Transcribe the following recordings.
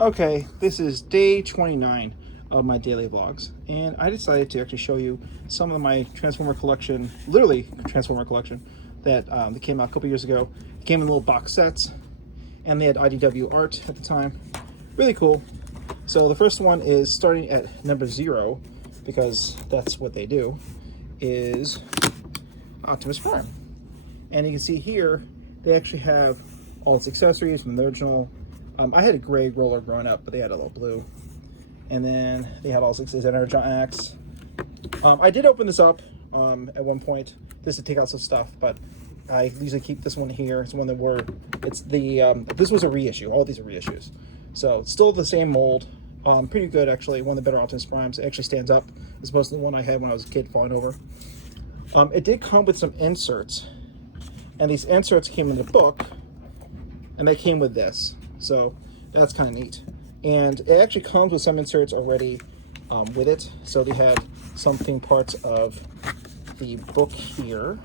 Okay, this is day 29 of my daily vlogs, and I decided to actually show you some of my Transformer collection, literally Transformer collection, that came out a couple years ago. It came in little box sets, and they had IDW art at the time. Really cool. So the first one is starting at number 0, because that's what they do, is Optimus Prime. And you can see here, they actually have all its accessories from the original. I had a gray roller growing up, but they had a little blue. And then they had all its Energon-X. I did open this up at one point just to take out some stuff, but I usually keep this one here. It's one that this was a reissue. All these are reissues. So it's still the same mold. Pretty good, actually. One of the better Optimus Primes. It actually stands up as opposed to the one I had when I was a kid falling over. It did come with some inserts. And these inserts came in the book, and they came with this. So that's kind of neat. And it actually comes with some inserts already with it. So they had something parts of the book here.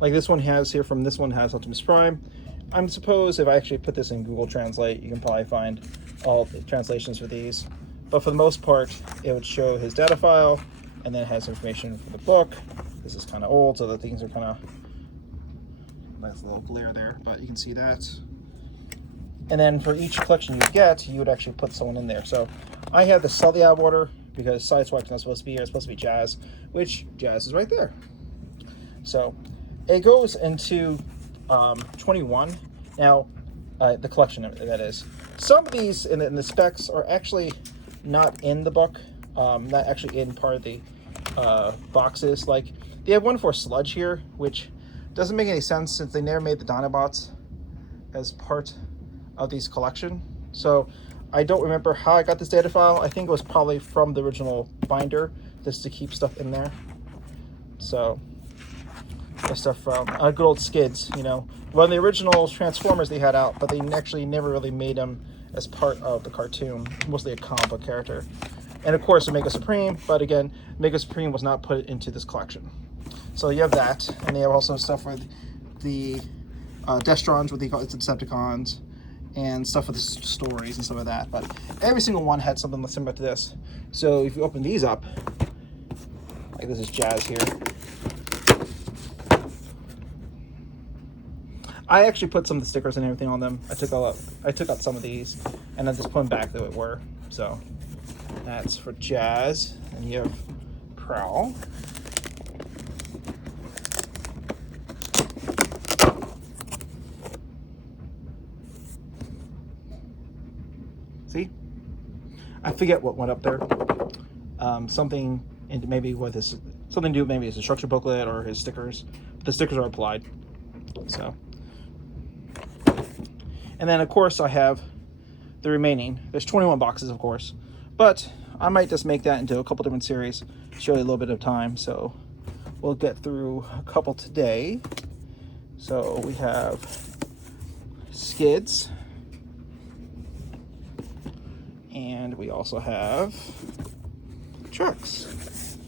Like this one has here, from this one has Optimus Prime. I suppose if I actually put this in Google Translate, you can probably find all the translations for these. But for the most part, it would show his data file, and then it has information for the book. This is kind of old, so the things are kind of, that's a little glare there, but you can see that. And then for each collection you get, you would actually put someone in there. So I have the Sully out of order because Sideswipe's not supposed to be here. It's supposed to be Jazz, which Jazz is right there. So it goes into 21. Now, the collection, that is. Some of these in the specs are actually not in the book, not actually in part of the boxes. Like, they have one for Sludge here, which doesn't make any sense since they never made the Dinobots as part of these collection. So I don't remember how I got this data file. I think it was probably from the original binder, just to keep stuff in there. So the stuff from good old Skids, you know, one of the original Transformers they had out, but they actually never really made them as part of the cartoon, mostly a comic book character. And of course Omega Supreme, but again, Omega Supreme was not put into this collection. So you have that, and they have also stuff with the Destrons, what they call it, Decepticons, and stuff with the stories and stuff like that. But every single one had something similar to this. So if you open these up, like this is Jazz here. I actually put some of the stickers and everything on them. I took out some of these, and I just put them back the way it were. So that's for Jazz, and you have Prowl. See? I forget what went up there. Something, and maybe with this, something to do maybe his instruction booklet or his stickers. But the stickers are applied. So, and then of course I have the remaining. There's 21 boxes, of course, but I might just make that into a couple different series. Show you a little bit of time. So we'll get through a couple today. So we have Skids. And we also have Trucks.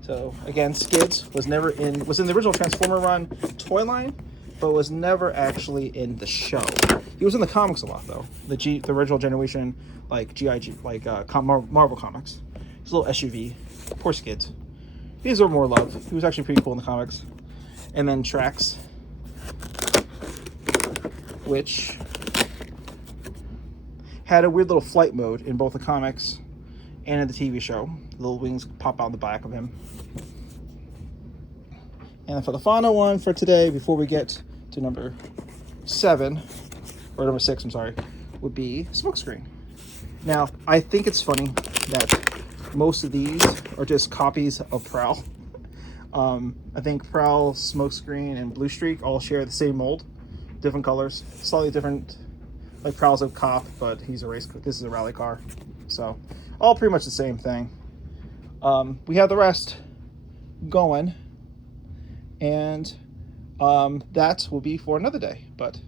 So again, Skids was in the original Transformer run toy line, but was never actually in the show. He was in the comics a lot though. The original generation, like GIG, like Marvel comics. His little SUV. Poor Skids. He deserved more love. He was actually pretty cool in the comics. And then Trax, which had a weird little flight mode in both the comics and in the TV show. The little wings pop out the back of him. And for the final one for today, before we get to number 7, or number 6, I'm sorry, would be Smokescreen. Now, I think it's funny that most of these are just copies of Prowl. I think Prowl, Smokescreen, and Blue Streak all share the same mold, different colors, slightly different. Like Prowl's a cop, but he's a race. This is a rally car, so all pretty much the same thing. We have the rest going, and that will be for another day. But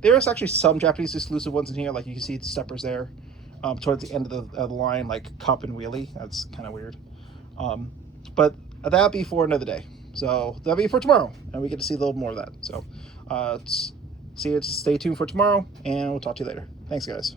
there is actually some Japanese exclusive ones in here, like you can see the steppers there towards the end of the line, like Cup and Wheelie. That's kind of weird, but that'll be for another day. So that'll be for tomorrow, and we get to see a little more of that. So stay tuned for tomorrow, and we'll talk to you later. Thanks, guys.